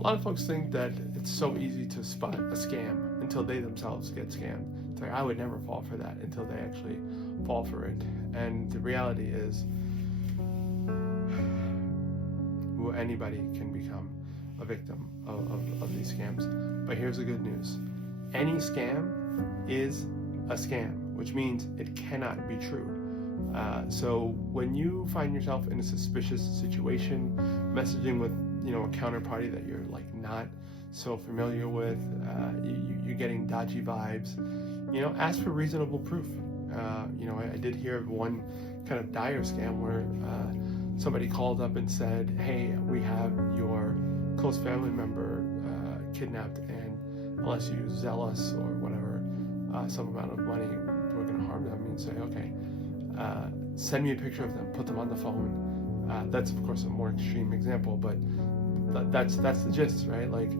A lot of folks think that it's so easy to spot a scam until they themselves get scammed. It's like, I would never fall for that until they actually fall for it. And the reality is, anybody can become a victim of these scams. But here's the good news. Any scam is a scam, which means it cannot be true. So when you find yourself in a suspicious situation, messaging with a counterparty that you're like not so familiar with, you're getting dodgy vibes, ask for reasonable proof. I did hear of one kind of dire scam where somebody called up and said, hey, we have your close family member kidnapped, and unless you Zelle us or whatever some amount of money, we're going to harm them. And say, okay, send me a picture of them, put them on the phone. That's of course a more extreme example, but that's the gist, right? Like,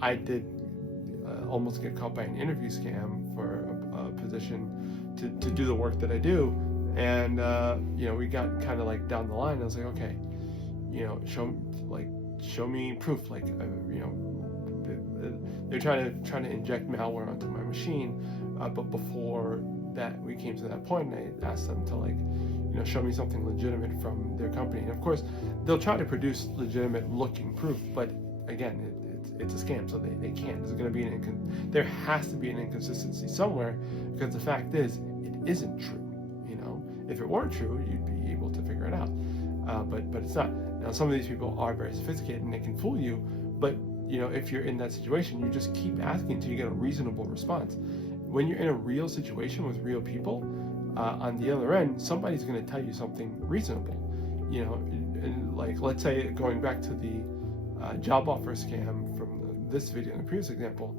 I did almost get caught by an interview scam for a position to do the work that I do, and we got kind of like down the line. I was like, okay, show me proof. Like, they're trying to inject malware onto my machine, but before that we came to that point, and I asked them to show me something legitimate from their company. And of course, they'll try to produce legitimate looking proof, but again, it's a scam, so they can't. There's going to be there has to be an inconsistency somewhere, because the fact is, it isn't true. If it weren't true, you'd be able to figure it out. But it's not. Now, some of these people are very sophisticated and they can fool you, but if you're in that situation, you just keep asking until you get a reasonable response. When you're in a real situation with real people, on the other end, somebody's going to tell you something reasonable. And like, let's say, going back to the job offer scam from this video and the previous example,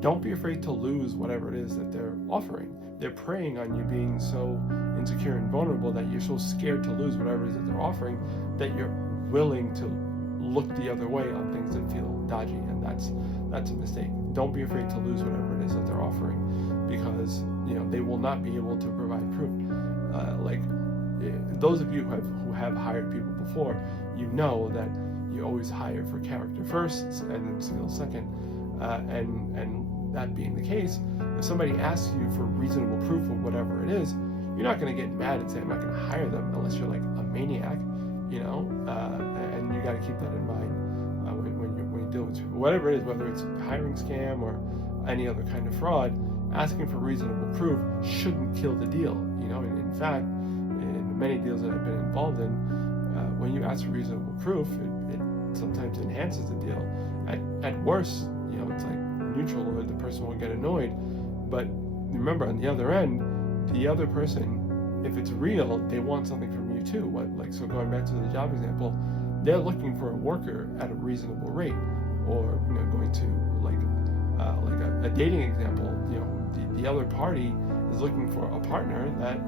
don't be afraid to lose whatever it is that they're offering. They're preying on you being so insecure and vulnerable that you're so scared to lose whatever it is that they're offering that you're willing to look the other way on things that feel dodgy, and that's a mistake. Don't be afraid to lose whatever it is that they're offering, because they will not be able to provide proof. Those of you who have hired people before, that you always hire for character first and then skills second. And that being the case, if somebody asks you for reasonable proof of whatever it is, you're not going to get mad and say, I'm not going to hire them unless you're like a maniac, and you got to keep that in mind when you deal with people. Whatever it is, whether it's a hiring scam or any other kind of fraud, asking for reasonable proof shouldn't kill the deal. And in fact, in many deals that I've been involved in, when you ask for reasonable proof, it sometimes enhances the deal. At worst, it's like neutral, or the person will get annoyed. But remember, on the other end, the other person, if it's real, they want something from you too. So going back to the job example, they're looking for a worker at a reasonable rate. Or going to a dating example, the other party is looking for a partner that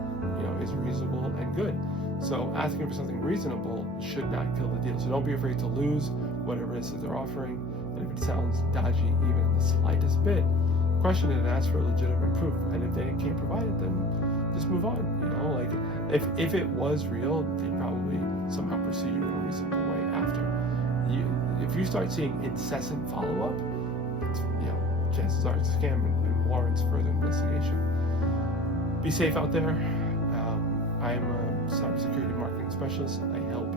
is reasonable and good. So asking for something reasonable should not kill the deal. So don't be afraid to lose whatever it is that they're offering. And if it sounds dodgy even in the slightest bit, question it and ask for legitimate proof. And if they can't provide it, then just move on. If it was real, they'd probably somehow pursue you in a reasonable way after. If you start seeing incessant follow-up, chances are it's a scam and warrants further investigation. Be safe out there. I am a cybersecurity marketing specialist. I help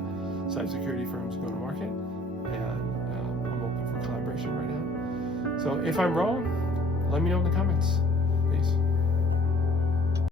cybersecurity firms go to market, and I'm open for collaboration right now. So if I'm wrong, let me know in the comments. Peace.